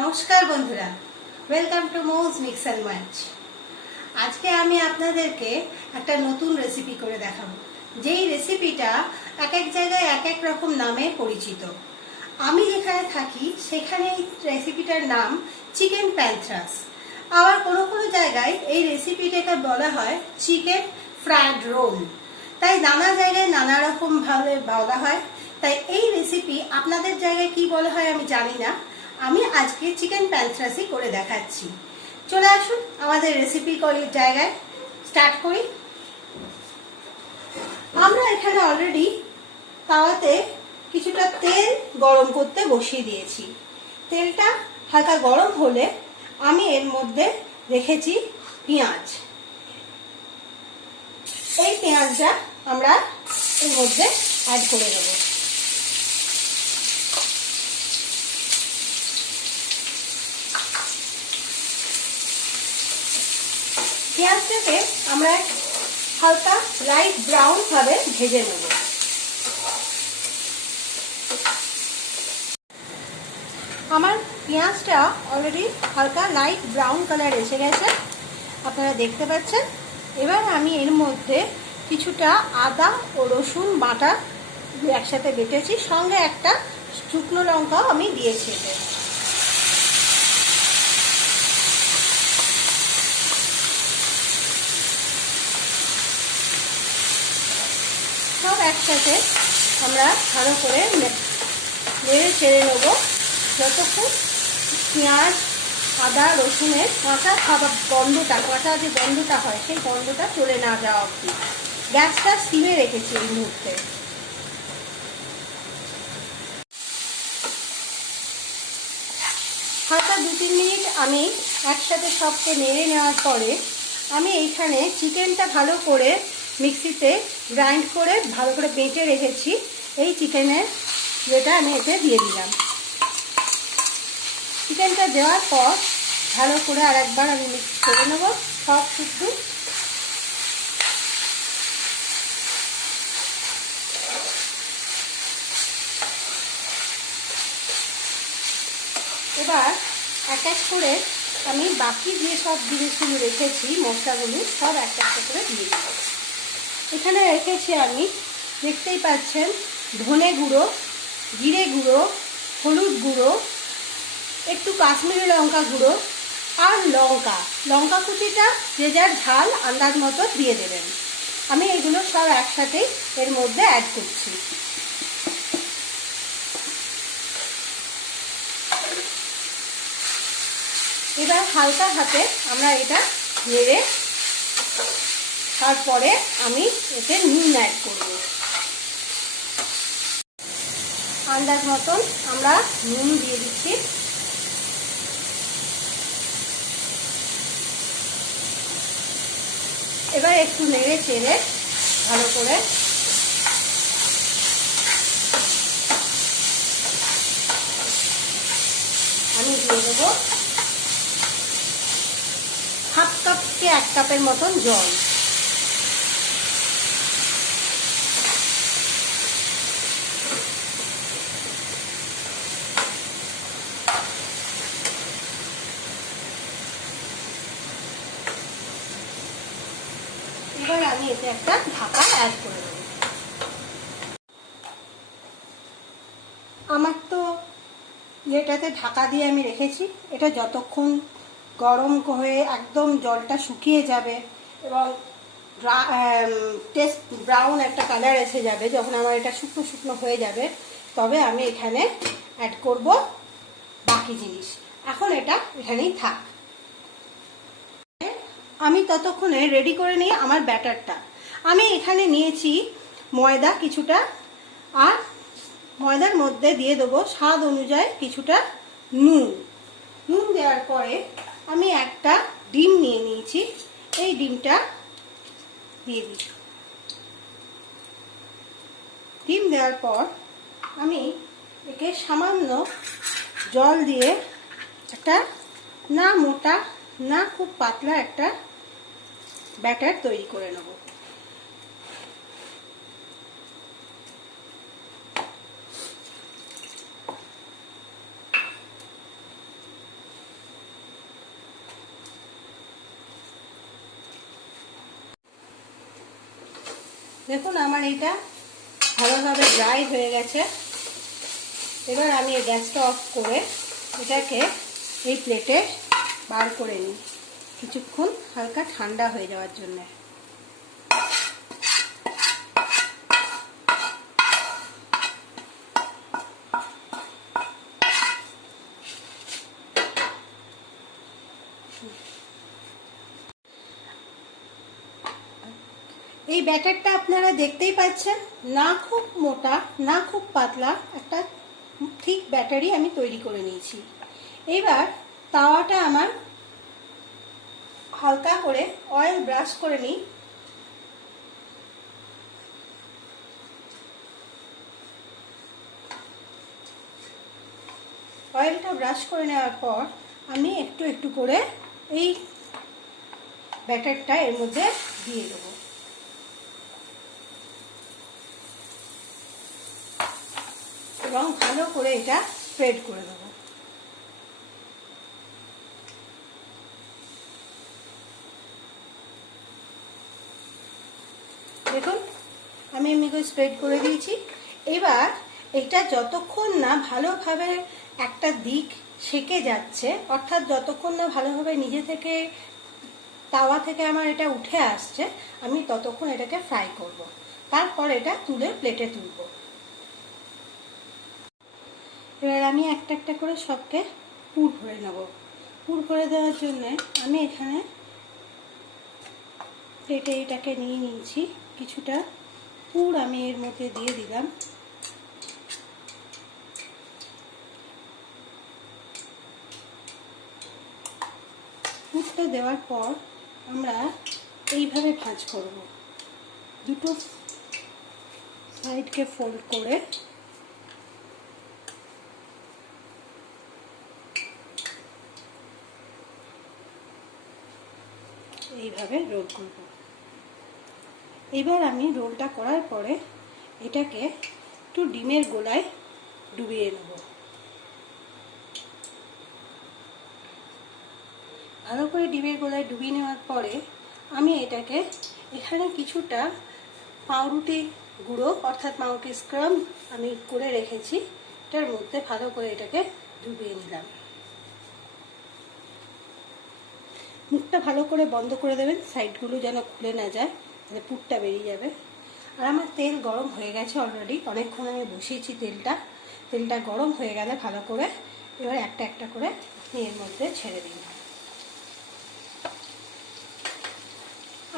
নমস্কার বন্ধুরা, welcome to Mauj mix and match. আজকে আমি আপনাদেরকে একটা নতুন রেসিপি করে দেখাবো, যেই রেসিপিটা এক এক জায়গায় এক এক রকম নামে পরিচিত। আমি যেখানে থাকি সেখানে এই রেসিপিটার নাম চিকেন প্যান্থ্রাস। আবার কোনো কোনো জায়গায় এই রেসিপিটাকে বলা হয় চিকেন ফ্রাইড রোল। তাই নানা জায়গায় নানা রকম ভাবে বলা হয়। তাই এই রেসিপি আপনাদের জায়গায় কি বলা হয় আমি জানি না। আমি আজকে চিকেন প্যান্থ্রাসই করে দেখাচ্ছি। চলে আসুন আমাদের রেসিপি জায়গায় স্টার্ট করি। আমরা এখানে অলরেডি তাওয়াতে কিছুটা তেল গরম করতে বসিয়ে দিয়েছি। তেলটা হালকা গরম হলে আমি এর মধ্যে রেখেছি পেঁয়াজ। এই পেঁয়াজটা আমরা এর মধ্যে অ্যাড করে দেব। পেঁয়াজটাকে আমরা হালকা লাইট ব্রাউন ভাবে ভেজে নেব। আমার পেঁয়াজটা অলরেডি হালকা লাইট ব্রাউন কালার এসে গেছে, আপনারা দেখতে পাচ্ছেন। এবার আমি এর মধ্যে কিছুটা আদা ও রসুন বাটা একসাথে বেটেছি, সঙ্গে একটা শুকনো লঙ্কাও আমি দিয়েছি। সব একসাথে আমরা ভালো করে নেড়ে চেড়ে নেব যতক্ষণ পেঁয়াজ আদা রসুনের কাঁচা কাঁচা যে গন্ধটা হয় সেই গন্ধটা চলে না যাওয়া অবধি। গ্যাসটা সিমে রেখেছি এই মুহূর্তে। হালকা 2-3 মিনিট আমি একসাথে সবকে নেড়ে নেওয়ার পরে আমি এইখানে চিকেনটা ভালো করে মিক্সিতে গ্রাইন্ড করে ভালো করে বেটে রেখেছি। এই চিকেনের যেটা আমি এতে দিয়ে দিলাম। চিকেনটা দেওয়ার পর ভালো করে আরেকবার আমি মিক্স করে নেব সব শুদ্ধ। এবার এক এক করে আমি বাকি যে সব জিনিসগুলো রেখেছি মশলাগুলো সব একটা একটা করে দিয়ে দেব। এখানে রেখেছি আমি, দেখতেই পাচ্ছেন, ধনে গুঁড়ো, জিরে গুঁড়ো, হলুদ গুঁড়ো, একটু কাশ্মীরি লঙ্কা গুঁড়ো আর লঙ্কা কুচিটা যে যার ঝাল আন্দাজ মতো দিয়ে দেবেন। আমি এগুলো সব একসাথে এর মধ্যে অ্যাড করছি। এবার হালকা হাতে আমরা এটা নেড়ে তারপরে আমি এতে নুন অ্যাড করব। আন্দাজ মতন আমরা নুন দিয়ে দিচ্ছি। এবার একটু নেড়ে চেড়ে ভালো করে আমি দিয়ে দেবো হাফ কাপকে 1 কাপের মতন জল। এবার আমি এতে একটা ঢাকা অ্যাড করে দেব। আমার তো যেটাতে ঢাকা দিয়ে আমি রেখেছি এটা যতক্ষণ গরম হয়ে একদম জলটা শুকিয়ে যাবে এবং টেস্ট ব্রাউন একটা কালার এসে যাবে, যখন আমার এটা শুকনো শুকনো হয়ে যাবে তবে আমি এখানে অ্যাড করব বাকি জিনিস। এখন এটা এখানেই থাক। আমি ততক্ষণে রেডি করে নিই আমার ব্যাটারটা। আমি এখানে নিয়েছি ময়দা কিছুটা, আর ময়দার মধ্যে দিয়ে দেবো স্বাদ অনুযায়ী কিছুটা নুন দেওয়ার পরে আমি একটা ডিম নিয়ে নিয়েছি। এই ডিমটা দিয়ে দিই। ডিম দেওয়ার পর আমি একে সামান্য জল দিয়ে একটা না মোটা না খুব পাতলা একটা ব্যাটার তৈরি করে নেব। দেখুন আমার এটা ভালোভাবে ড্রাই হয়ে গেছে। এবার আমি এই গ্যাসটা অফ করে এটাকে এই প্লেটে বার করে নিই কিছুক্ষণ হালকা ঠান্ডা হয়ে যাওয়ার জন্য। এই ব্যাটারটা আপনারা দেখতেই পাচ্ছেন, না খুব মোটা না খুব পাতলা, একটা ঠিক ব্যাটারই আমি তৈরি করে নিয়েছি। এবার তাওয়াটা আমার হালকা করে অয়েল ব্রাশ করে নিই। অয়েলটা ব্রাশ করে নেওয়ার পর আমি একটু একটু করে এই ব্যাটারটা এর মধ্যে দিয়ে দেবো এবং ভালো করে এটা স্প্রেড করে দেবো। দেখুন আমি এমনি করে স্প্রেড করে দিয়েছি। এবার এটা যতক্ষণ না ভালোভাবে একটা দিক সেকে যাচ্ছে, অর্থাৎ যতক্ষণ না ভালোভাবে নিজে থেকে তাওয়া থেকে আমার এটা উঠে আসছে, আমি ততক্ষণ এটাকে ফ্রাই করব। তারপর এটা তুলে প্লেটে তুলব। এবার আমি একটা একটা করে সবকে পুর ভরে নেব। পুর ভরে দেওয়ার জন্য আমি এখানে প্লেটে এটাকে নিয়ে নিয়েছি। কিছুটা পুর আমি এর মধ্যে দিয়ে দিলাম। পুরটা দেওয়ার পর আমরা এইভাবে ভাঁজ করব, দুটো সাইডকে ফোল্ড করে এইভাবে রোল করব। এবার আমি রোলটা করার পরে এটাকে একটু ডিমের গোলায় ডুবিয়ে নেব। ভালো করে ডিমের গোলায় ডুবিয়ে নেওয়ার পরে আমি এটাকে এখানে কিছুটা পাউরুটি গুঁড়ো অর্থাৎ পাউরুটি স্ক্রাম্ব আমি করে রেখেছি, এটার মধ্যে ভালো করে এটাকে ডুবিয়ে নিলাম। মুখটা ভালো করে বন্ধ করে দেবেন, সাইডগুলো যেন খুলে না যায়, তাহলে পুরটা বেরিয়ে যাবে। আর আমার তেল গরম হয়ে গেছে অলরেডি, অনেকক্ষণ আমি বসিয়েছি তেলটা গরম হয়ে গেলে ভালো করে এবার একটা একটা করে এর মধ্যে ছেড়ে দিন।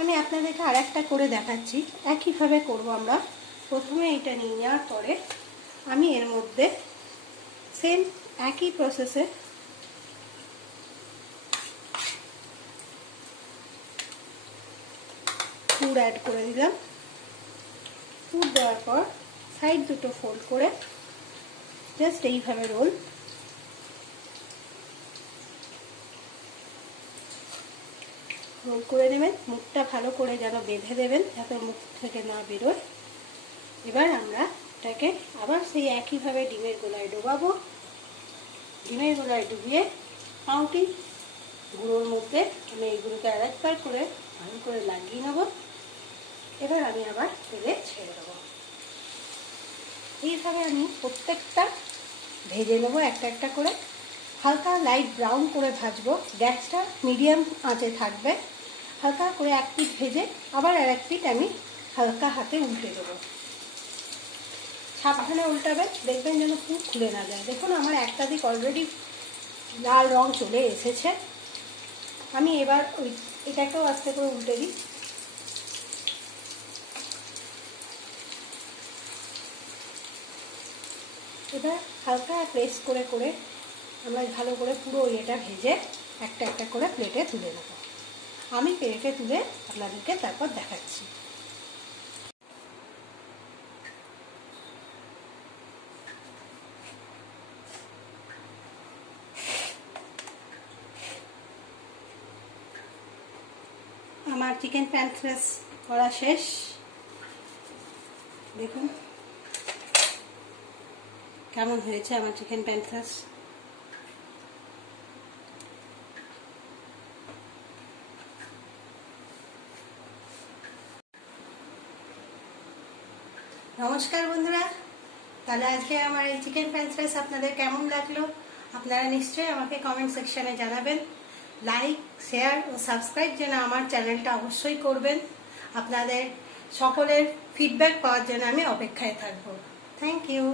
আমি আপনাদেরকে আর একটা করে দেখাচ্ছি, একইভাবে করব আমরা। প্রথমে এটা নিয়ে নেওয়ার পরে আমি এর মধ্যে সেম একই প্রসেসে পুর অ্যাড করে দিলাম। পুর দেওয়ার পর সাইড দুটো ফোল্ড করে জাস্ট এইভাবে রোল করে নেবেন। মুখটা ভালো করে যেন বেঁধে দেবেন যাতে মুখ থেকে না বেরোয়। এবার আমরা এটাকে আবার সেই একইভাবে ডিমের গোলায় ডোবাবো। ডিমের গোলায় ডুবিয়ে পাউরুটি গুঁড়োর মধ্যে আমি এইগুলোকে আরেকবার করে ভালো করে লাগিয়ে নেব। এবার আমি আবার তেলে ছেড়ে দেবো। এইভাবে আমি প্রত্যেকটা ভেজে নেবো একটা একটা করে, হালকা লাইট ব্রাউন করে ভাজবো। গ্যাসটা মিডিয়াম আঁচে থাকবে। হালকা করে এক পিঠ ভেজে আবার আর এক পিঠ আমি হালকা হাতে উল্টে দেবো। সাবধানে উল্টাবেন, দেখবেন যেন পুর খুলে না যায়। দেখুন আমার একটা দিক অলরেডি লাল রং চলে এসেছে। আমি এবার এটাকেও আস্তে করে উল্টে দিই। এবার হালকা প্রেস করে করে আমরা ভালো করে পুরো এটা ভেজে একটা একটা করে প্লেটে তুলে নেব। আমি প্লেটে তুলে আপনাদেরকে তারপর দেখাচ্ছি। আমার চিকেন প্যান ফ্রাইস করা শেষ। দেখুন কেমন হয়েছে আমার চিকেন প্যান ফ্রাইস। নমস্কার বন্ধুরা, তাহলে আজকে আমার এই চিকেন ফ্রেঞ্চ ফ্রাইস আপনাদের কেমন লাগলো আপনারা নিশ্চয়ই আমাকে কমেন্ট সেকশনে জানাবেন। লাইক, শেয়ার ও সাবস্ক্রাইব যেন আমার চ্যানেলটা অবশ্যই করবেন। আপনাদের সকলের ফিডব্যাক পাওয়ার জন্য আমি অপেক্ষায় থাকবো। Thank you.